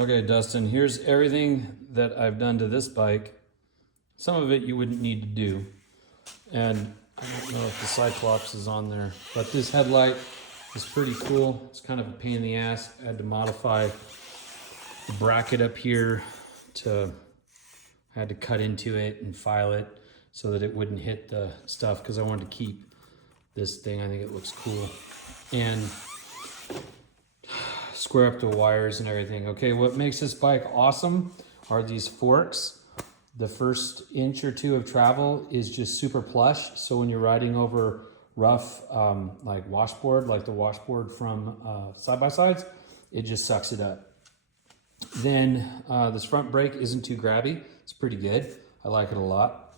Okay, Dustin, here's everything that I've done to this bike. Some of it you wouldn't need to do. And I don't know if the Cyclops is on there, but this headlight is pretty cool. It's kind of a pain in the ass. I had to modify the bracket up here I had to cut into it and file it so that it wouldn't hit the stuff because I wanted to keep this thing. I think it looks cool. And square up the wires and everything. Okay, what makes this bike awesome are these forks. The first inch or two of travel is just super plush. So when you're riding over rough, like washboard, like the washboard from side-by-sides, it just sucks it up. Then this front brake isn't too grabby. It's pretty good. I like it a lot.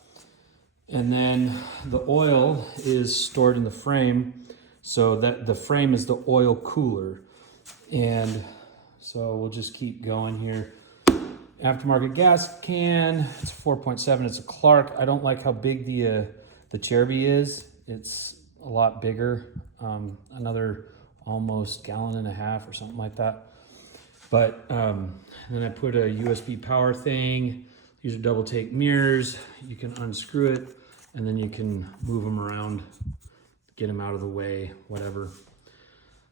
And then the oil is stored in the frame so that the frame is the oil cooler. And so we'll just keep going here. Aftermarket gas can, it's 4.7, it's a Clark. I don't like how big the Cherby is. It's a lot bigger, another almost gallon and a half or something like that. But then I put a USB power thing. These are double take mirrors. You can unscrew it and then you can move them around, get them out of the way, whatever.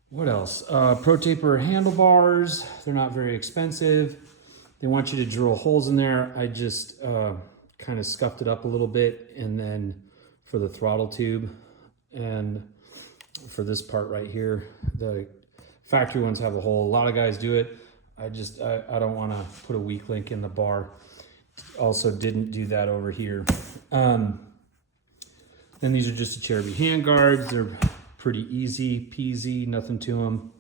What else? Pro taper handlebars. They're not very expensive. They want you to drill holes in there. I just kind of scuffed it up a little bit, and then for the throttle tube and for this part right here, the factory ones have a hole. A lot of guys do it. I don't want to put a weak link in the bar. Also didn't do that over here. Then these are just a Cherby hand guards. They're pretty easy peasy, nothing to them.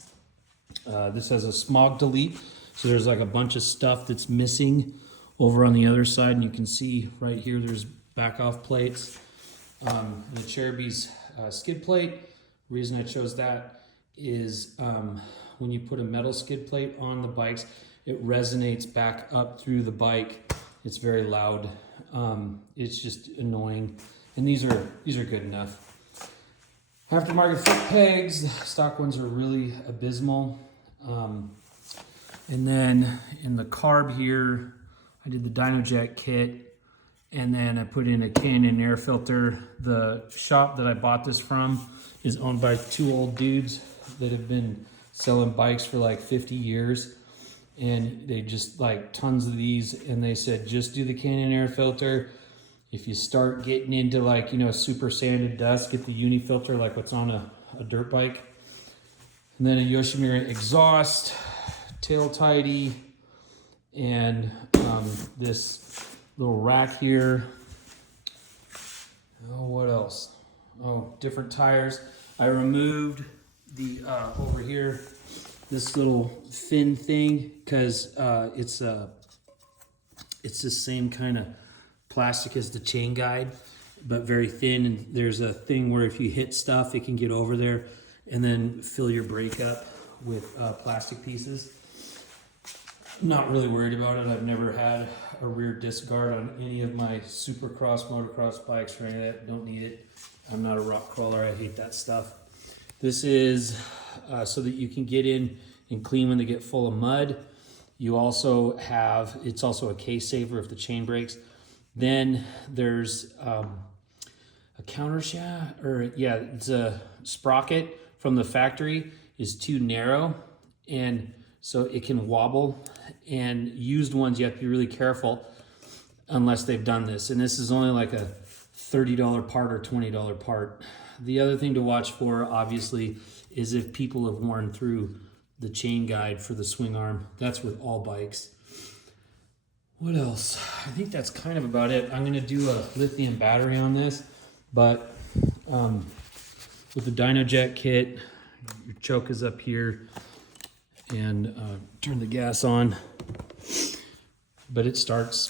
This has a smog delete. So there's like a bunch of stuff that's missing over on the other side. And you can see right here, there's back off plates. The Cheruby's skid plate, reason I chose that is when you put a metal skid plate on the bikes, it resonates back up through the bike. It's very loud. It's just annoying. And these are good enough. Aftermarket foot pegs, the stock ones are really abysmal. And then in the carb here, I did the DynoJet kit, and then I put in a K&N air filter. The shop that I bought this from is owned by two old dudes that have been selling bikes for like 50 years. And they just like tons of these, and they said, just do the K&N air filter. If you start getting into like, super sanded dust, get the uni filter like what's on a dirt bike. And then a Yoshimura exhaust, tail tidy, and this little rack here. Oh, what else? Oh, different tires. I removed the over here this little fin thing because it's the same kind of plastic as the chain guide, but very thin. And there's a thing where if you hit stuff, it can get over there and then fill your brake up with plastic pieces. Not really worried about it. I've never had a rear disc guard on any of my supercross, motocross bikes or any of that. Don't need it. I'm not a rock crawler. I hate that stuff. This is so that you can get in and clean when they get full of mud. You also have, it's also a case saver if the chain breaks. Then there's a counter shaft, it's a sprocket from the factory is too narrow, and so it can wobble. And used ones, you have to be really careful unless they've done this. And this is only like a $30 part or $20 part. The other thing to watch for, obviously, is if people have worn through the chain guide for the swing arm. That's with all bikes. What else? I think that's kind of about it. I'm gonna do a lithium battery on this, but with the DynoJet kit, your choke is up here, and turn the gas on, but it starts.